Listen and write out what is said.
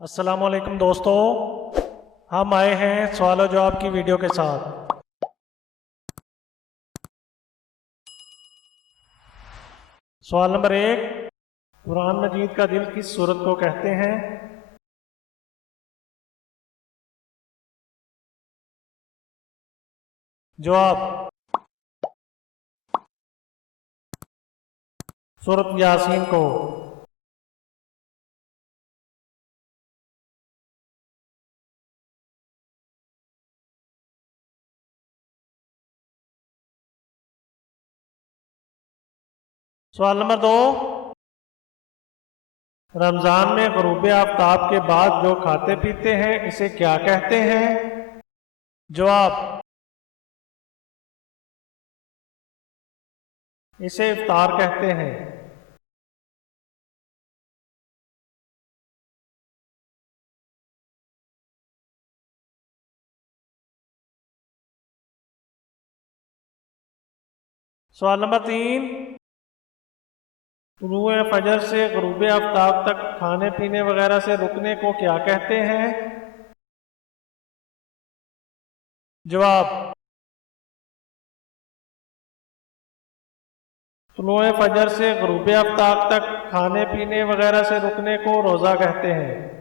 अस्सलाम वालेकुम दोस्तों, हम आए हैं सवाल और जवाब की वीडियो के साथ। सवाल नंबर 1, कुरान मजीद का दिल किस सूरत को कहते हैं? जवाब सूरत यासीन को। सवाल नंबर 2, रमज़ान में ग़ुरूब आफ्ताब के बाद जो खाते पीते हैं इसे क्या कहते हैं? जवाब इसे इफ्तार कहते हैं। सवाल नंबर 3, तुलूए फजर से ग़ुरूब आफ्ताब तक खाने पीने वगैरह से रुकने को क्या कहते हैं? जवाब तुलूए फजर से ग़ुरूब आफ्ताब तक खाने पीने वगैरह से रुकने को रोज़ा कहते हैं।